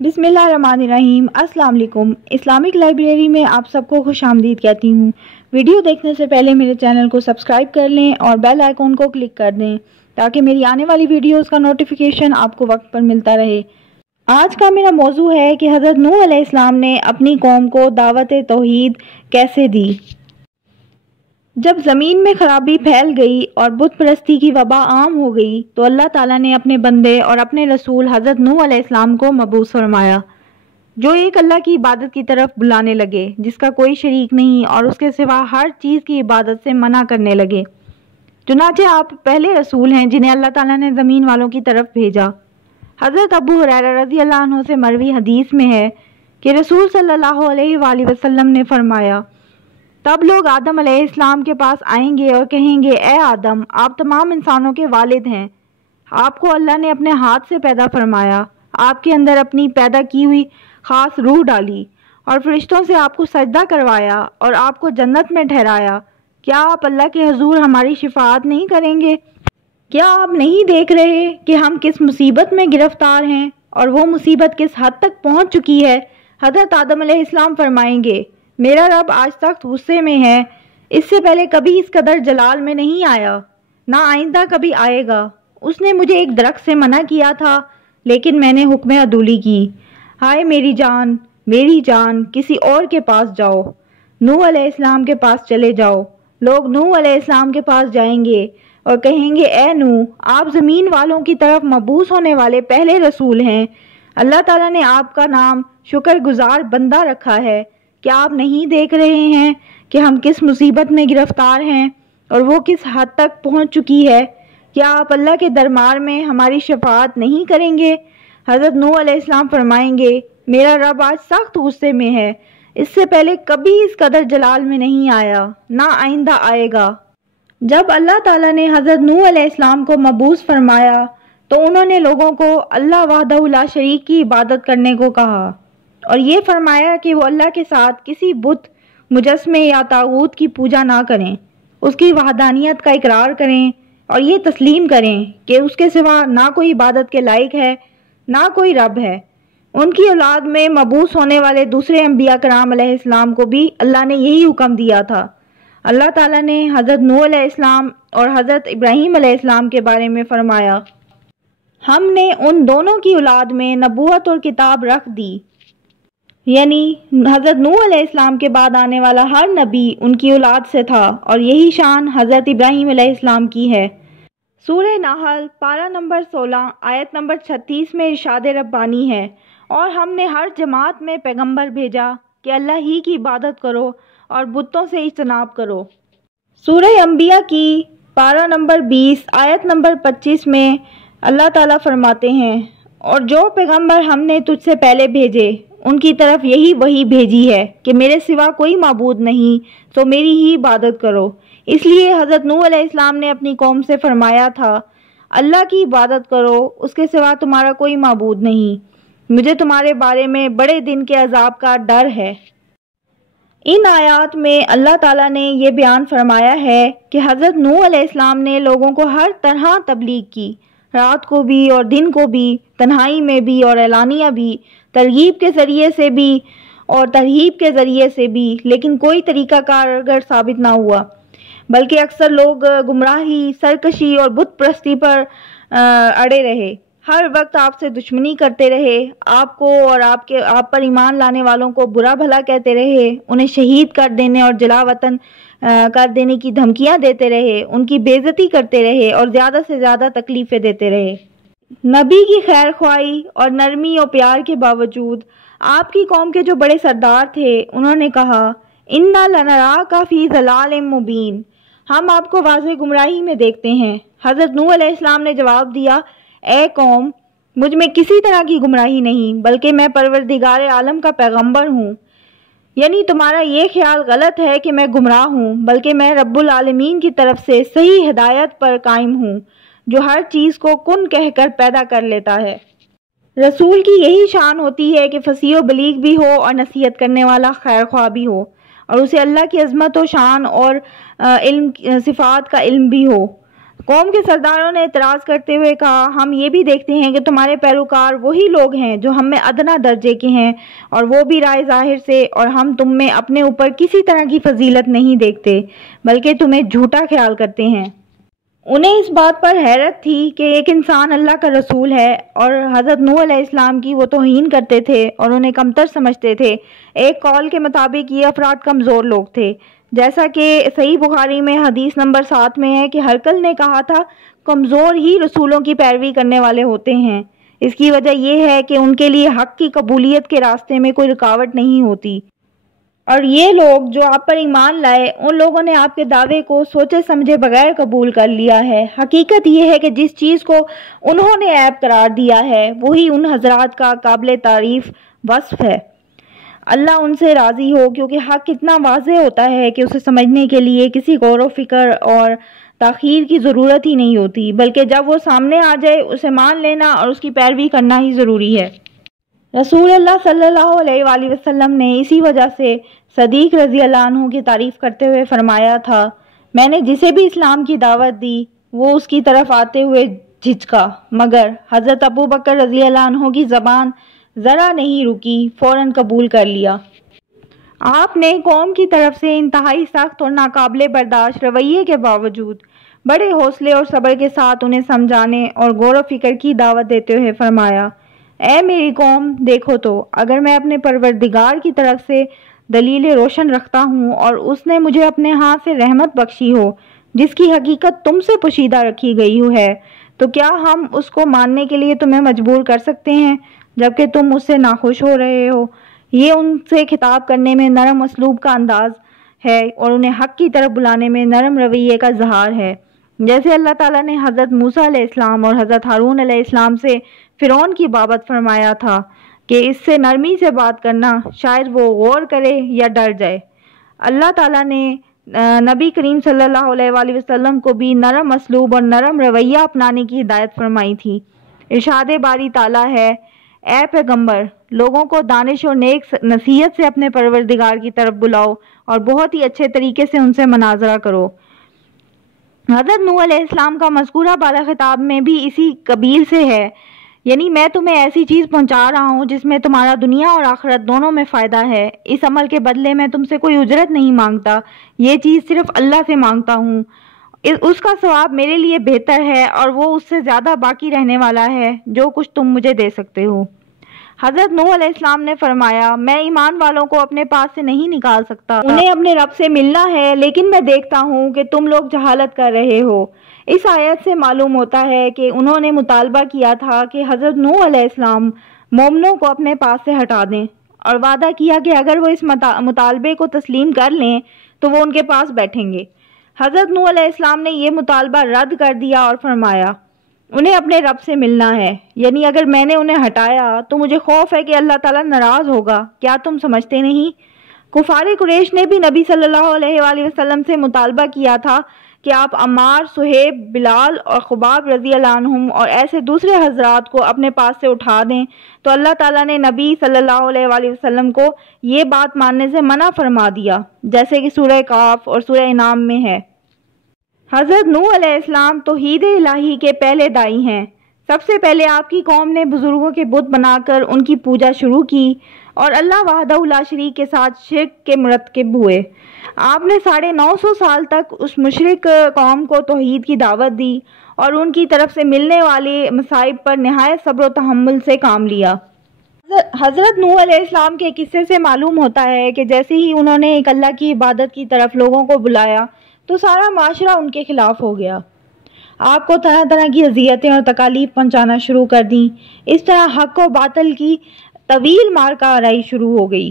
بسم اللہ الرحمن الرحیم۔ السلام علیکم۔ اسلامک لائبریری میں آپ سب کو خوش آمدید کہتی ہوں۔ ویڈیو دیکھنے سے پہلے میرے چینل کو سبسکرائب کر لیں اور بیل آئیکن کو کلک کر دیں تاکہ میری آنے والی ویڈیوز کا نوٹیفیکیشن آپ کو وقت پر ملتا رہے۔ آج کا میرا موضوع ہے کہ حضرت نوح علیہ السلام نے اپنی قوم کو دعوت توحید کیسے دی۔ جب زمین میں خرابی پھیل گئی اور بت پرستی کی وبا عام ہو گئی تو اللہ تعالیٰ نے اپنے بندے اور اپنے رسول حضرت نوح علیہ السلام کو مبعوث فرمایا، جو ایک اللہ کی عبادت کی طرف بلانے لگے جس کا کوئی شریک نہیں اور اس کے سوا ہر چیز کی عبادت سے منع کرنے لگے۔ چنانچہ آپ پہلے رسول ہیں جنہیں اللہ تعالیٰ نے زمین والوں کی طرف بھیجا۔ حضرت ابو ہریرہ رضی اللہ عنہ سے مروی حدیث میں ہے کہ رسول صلی اللہ علیہ وآلہ وسلم نے فرمایا، تب لوگ آدم علیہ السلام کے پاس آئیں گے اور کہیں گے، اے آدم، آپ تمام انسانوں کے والد ہیں، آپ کو اللہ نے اپنے ہاتھ سے پیدا فرمایا، آپ کے اندر اپنی پیدا کی ہوئی خاص روح ڈالی اور فرشتوں سے آپ کو سجدہ کروایا اور آپ کو جنت میں ٹھہرایا، کیا آپ اللہ کے حضور ہماری شفاعت نہیں کریں گے؟ کیا آپ نہیں دیکھ رہے کہ ہم کس مصیبت میں گرفتار ہیں اور وہ مصیبت کس حد تک پہنچ چکی ہے؟ حضرت آدم علیہ السلام فرمائیں گے، میرا رب آج سخت غصے میں ہے، اس سے پہلے کبھی اس قدر جلال میں نہیں آیا، نہ آئندہ کبھی آئے گا۔ اس نے مجھے ایک درخت سے منع کیا تھا لیکن میں نے حکم عدولی کی، ہائے میری جان، کسی اور کے پاس جاؤ، نوح علیہ السلام کے پاس چلے جاؤ۔ لوگ نوح علیہ السلام کے پاس جائیں گے اور کہیں گے، اے نوح، آپ زمین والوں کی طرف مبعوث ہونے والے پہلے رسول ہیں، اللہ تعالیٰ نے آپ کا نام شکر گزار بندہ رکھا ہے، کیا آپ نہیں دیکھ رہے ہیں کہ ہم کس مصیبت میں گرفتار ہیں اور وہ کس حد تک پہنچ چکی ہے؟ کیا آپ اللہ کے دربار میں ہماری شفاعت نہیں کریں گے؟ حضرت نوح علیہ السلام فرمائیں گے، میرا رب آج سخت غصے میں ہے، اس سے پہلے کبھی اس قدر جلال میں نہیں آیا، نہ آئندہ آئے گا۔ جب اللہ تعالیٰ نے حضرت نوح علیہ السلام کو مبعوث فرمایا تو انہوں نے لوگوں کو اللہ وحدہ لا شریک کی عبادت کرنے کو کہا اور یہ فرمایا کہ وہ اللہ کے ساتھ کسی بت، مجسمے یا طاغوت کی پوجا نہ کریں، اس کی وحدانیت کا اقرار کریں اور یہ تسلیم کریں کہ اس کے سوا نہ کوئی عبادت کے لائق ہے، نہ کوئی رب ہے۔ ان کی اولاد میں مبعوث ہونے والے دوسرے انبیاء کرام علیہ السلام کو بھی اللہ نے یہی حکم دیا تھا۔ اللہ تعالیٰ نے حضرت نوح علیہ السلام اور حضرت ابراہیم علیہ السلام کے بارے میں فرمایا، ہم نے ان دونوں کی اولاد میں نبوت اور کتاب رکھ دی، یعنی حضرت نوح علیہ السلام کے بعد آنے والا ہر نبی ان کی اولاد سے تھا، اور یہی شان حضرت ابراہیم علیہ السلام کی ہے۔ سورہ نحل پارہ نمبر 16 آیت نمبر 36 میں ارشاد ربانی ہے، اور ہم نے ہر جماعت میں پیغمبر بھیجا کہ اللہ ہی کی عبادت کرو اور بتوں سے اجتناب کرو۔ سورہ انبیاء کی پارہ نمبر 20 آیت نمبر 25 میں اللہ تعالیٰ فرماتے ہیں، اور جو پیغمبر ہم نے تجھ سے پہلے بھیجے ان کی طرف یہی وحی بھیجی ہے کہ میرے سوا کوئی معبود نہیں، تو میری ہی عبادت کرو۔ اس لیے حضرت نوح علیہ السلام نے اپنی قوم سے فرمایا تھا، اللہ کی عبادت کرو، اس کے سوا تمہارا کوئی معبود نہیں، مجھے تمہارے بارے میں بڑے دن کے عذاب کا ڈر ہے۔ ان آیات میں اللہ تعالیٰ نے یہ بیان فرمایا ہے کہ حضرت نوح علیہ السلام نے لوگوں کو ہر طرح تبلیغ کی، رات کو بھی اور دن کو بھی، تنہائی میں بھی اور اعلانیہ بھی، ترغیب کے ذریعے سے بھی اور ترہیب کے ذریعے سے بھی، لیکن کوئی طریقہ کارگر ثابت نہ ہوا، بلکہ اکثر لوگ گمراہی، سرکشی اور بت پرستی پر اڑے رہے، ہر وقت آپ سے دشمنی کرتے رہے، آپ کو اور آپ پر ایمان لانے والوں کو برا بھلا کہتے رہے، انہیں شہید کر دینے اور جلا وطن کر دینے کی دھمکیاں دیتے رہے، ان کی بے عزتی کرتے رہے اور زیادہ سے زیادہ تکلیفیں دیتے رہے۔ نبی کی خیر خواہی اور نرمی اور پیار کے باوجود آپ کی قوم کے جو بڑے سردار تھے انہوں نے کہا، اِنَّا لَنَرَاكَ فِي ضَلَالٍ مُبِينٍ، ہم آپ کو واضح گمراہی میں دیکھتے ہیں۔ حضرت نوح علیہ السلام نے جواب دیا، اے قوم، مجھ میں کسی طرح کی گمراہی نہیں، بلکہ میں پروردگار عالم کا پیغمبر ہوں، یعنی تمہارا یہ خیال غلط ہے کہ میں گمراہ ہوں، بلکہ میں رب العالمین کی طرف سے صحیح ہدایت پر قائم ہوں، جو ہر چیز کو کن کہہ کر پیدا کر لیتا ہے۔ رسول کی یہی شان ہوتی ہے کہ فصیح و بلیغ بھی ہو اور نصیحت کرنے والا خیر خواہ بھی ہو، اور اسے اللہ کی عظمت و شان اور علم صفات کا علم بھی ہو، قوم کے سرداروں نے اعتراض کرتے ہوئے کہا، ہم یہ بھی دیکھتے ہیں کہ تمہارے پیروکار وہی لوگ ہیں جو ہم میں ادنا درجے کے ہیں، اور وہ بھی رائے ظاہر سے، اور ہم تم میں اپنے اوپر کسی طرح کی فضیلت نہیں دیکھتے بلکہ تمہیں جھوٹا خیال کرتے ہیں۔ انہیں اس بات پر حیرت تھی کہ ایک انسان اللہ کا رسول ہے، اور حضرت نوح علیہ السلام کی وہ توہین کرتے تھے اور انہیں کمتر سمجھتے تھے۔ ایک قول کے مطابق یہ افراد کمزور لوگ تھے، جیسا کہ صحیح بخاری میں حدیث نمبر 7 میں ہے کہ ہرقل نے کہا تھا، کمزور ہی رسولوں کی پیروی کرنے والے ہوتے ہیں۔ اس کی وجہ یہ ہے کہ ان کے لیے حق کی قبولیت کے راستے میں کوئی رکاوٹ نہیں ہوتی، اور یہ لوگ جو آپ پر ایمان لائے، ان لوگوں نے آپ کے دعوے کو سوچے سمجھے بغیر قبول کر لیا ہے۔ حقیقت یہ ہے کہ جس چیز کو انہوں نے عیب قرار دیا ہے وہی ان حضرات کا قابل تعریف وصف ہے۔ اللہ ان سے راضی ہو، کیونکہ حق اتنا واضح ہوتا ہے کہ اسے سمجھنے کے لیے کسی غور و فکر اور تاخیر کی ضرورت ہی نہیں ہوتی، بلکہ جب وہ سامنے آ جائے اسے مان لینا اور اس کی پیروی کرنا ہی ضروری ہے۔ رسول اللہ صلی اللہ علیہ وآلہ وسلم نے اسی وجہ سے صدیق رضی اللہ عنہ کی تعریف کرتے ہوئے فرمایا تھا، میں نے جسے بھی اسلام کی دعوت دی وہ اس کی طرف آتے ہوئے جھجکا، مگر حضرت ابو بکر رضی اللہ عنہ کی زبان ذرا نہیں رکی، فوراً قبول کر لیا۔ آپ نے قوم کی طرف سے انتہائی سخت اور ناقابل برداشت رویے کے باوجود بڑے حوصلے اور صبر کے ساتھ انہیں سمجھانے اور غور و فکر کی دعوت دیتے ہوئے فرمایا، اے میری قوم، دیکھو تو اگر میں اپنے پروردگار کی طرف سے دلیل روشن رکھتا ہوں اور اس نے مجھے اپنے ہاتھ سے رحمت بخشی ہو جس کی حقیقت تم سے پوشیدہ رکھی گئی ہے، تو کیا ہم اس کو ماننے کے لیے تمہیں مجبور کر سکتے ہیں جبکہ تم اس سے ناخوش ہو رہے ہو؟ یہ ان سے خطاب کرنے میں نرم اسلوب کا انداز ہے اور انہیں حق کی طرف بلانے میں نرم رویے کا اظہار ہے، جیسے اللہ تعالیٰ نے حضرت موسیٰ علیہ السلام اور حضرت ہارون علیہ السلام سے فرعون کی بابت فرمایا تھا کہ اس سے نرمی سے بات کرنا، شاید وہ غور کرے یا ڈر جائے۔ اللہ تعالیٰ نے نبی کریم صلی اللہ علیہ وآلہ وسلم کو بھی نرم اسلوب اور نرم رویہ اپنانے کی ہدایت فرمائی تھی۔ ارشاد باری تعالیٰ ہے، اے پیغمبر، لوگوں کو دانش اور نیک نصیحت سے اپنے پروردگار کی طرف بلاؤ اور بہت ہی اچھے طریقے سے ان سے مناظرہ کرو۔ حضرت نوح علیہ السلام کا مذکورہ بالا خطاب میں بھی اسی قبیل سے ہے، یعنی میں تمہیں ایسی چیز پہنچا رہا ہوں جس میں تمہارا دنیا اور آخرت دونوں میں فائدہ ہے۔ اس عمل کے بدلے میں تم سے کوئی اجرت نہیں مانگتا، یہ چیز صرف اللہ سے مانگتا ہوں، اس کا ثواب میرے لیے بہتر ہے اور وہ اس سے زیادہ باقی رہنے والا ہے جو کچھ تم مجھے دے سکتے ہو۔ حضرت نوح علیہ السلام نے فرمایا، میں ایمان والوں کو اپنے پاس سے نہیں نکال سکتا، انہیں اپنے رب سے ملنا ہے، لیکن میں دیکھتا ہوں کہ تم لوگ جہالت کر رہے ہو۔ اس آیت سے معلوم ہوتا ہے کہ انہوں نے مطالبہ کیا تھا کہ حضرت نوح علیہ السلام مومنوں کو اپنے پاس سے ہٹا دیں، اور وعدہ کیا کہ اگر وہ اس مطالبے کو تسلیم کر لیں تو وہ ان کے پاس بیٹھیں گے۔ حضرت نوح علیہ السلام نے یہ مطالبہ رد کر دیا اور فرمایا، انہیں اپنے رب سے ملنا ہے، یعنی اگر میں نے انہیں ہٹایا تو مجھے خوف ہے کہ اللہ تعالیٰ ناراض ہوگا، کیا تم سمجھتے نہیں؟ کفار قریش نے بھی نبی صلی اللہ علیہ وآلہ وسلم سے مطالبہ کیا تھا کہ آپ عمار، صہیب، بلال اور خباب رضی اللہ عنہم اور ایسے دوسرے حضرات کو اپنے پاس سے اٹھا دیں، تو اللہ تعالیٰ نے نبی صلی اللہ علیہ وآلہ وسلم کو یہ بات ماننے سے منع فرما دیا، جیسے کہ سورہ کاف اور سورہ انعام میں ہے۔ حضرت نوح علیہ السلام توحید الہی کے پہلے داعی ہیں۔ سب سے پہلے آپ کی قوم نے بزرگوں کے بت بنا کر ان کی پوجا شروع کی اور اللہ وحدہ لا شریک کے ساتھ شرک کے مرتکب ہوئے۔ آپ نے 950 سال تک اس مشرک قوم کو توحید کی دعوت دی اور ان کی طرف سے ملنے والے مصائب پر نہایت صبر و تحمل سے کام لیا۔ حضرت نوح علیہ السلام کے قصے سے معلوم ہوتا ہے کہ جیسے ہی انہوں نے ایک اللہ کی عبادت کی طرف لوگوں کو بلایا تو سارا معاشرہ ان کے خلاف ہو گیا۔ آپ کو طرح طرح کی اذیتیں اور تکالیف پہنچانا شروع کر دیں۔ اس طرح حق و باطل کی طویل مارکہ آرائی شروع ہو گئی۔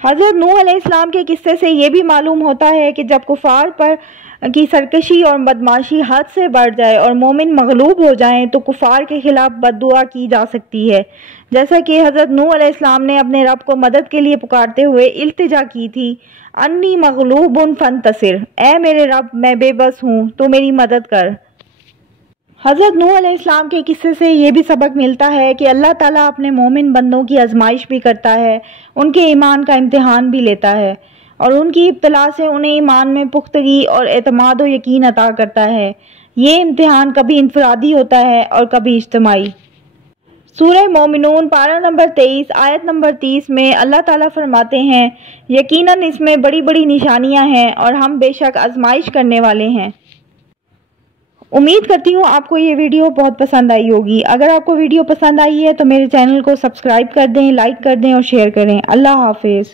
حضرت نوح علیہ السلام کے قصے سے یہ بھی معلوم ہوتا ہے کہ جب کفار پر کی سرکشی اور بدماشی حد سے بڑھ جائے اور مومن مغلوب ہو جائیں تو کفار کے خلاف بد دعا کی جا سکتی ہے، جیسا کہ حضرت نوح علیہ السلام نے اپنے رب کو مدد کے لیے پکارتے ہوئے التجا کی تھی، انی مغلوب فانتصر، اے میرے رب میں بے بس ہوں تو میری مدد کر۔ حضرت نوح علیہ السلام کے قصے سے یہ بھی سبق ملتا ہے کہ اللہ تعالیٰ اپنے مومن بندوں کی آزمائش بھی کرتا ہے، ان کے ایمان کا امتحان بھی لیتا ہے اور ان کی ابتلا سے انہیں ایمان میں پختگی اور اعتماد و یقین عطا کرتا ہے۔ یہ امتحان کبھی انفرادی ہوتا ہے اور کبھی اجتماعی۔ سورہ مومنون پارہ نمبر 23 آیت نمبر 30 میں اللہ تعالیٰ فرماتے ہیں، یقیناً اس میں بڑی بڑی نشانیاں ہیں اور ہم بے شک آزمائش کرنے والے ہیں۔ امید کرتی ہوں آپ کو یہ ویڈیو بہت پسند آئی ہوگی۔ اگر آپ کو ویڈیو پسند آئی ہے تو میرے چینل کو سبسکرائب کر دیں، لائک کر دیں اور شیئر کریں۔ اللہ حافظ۔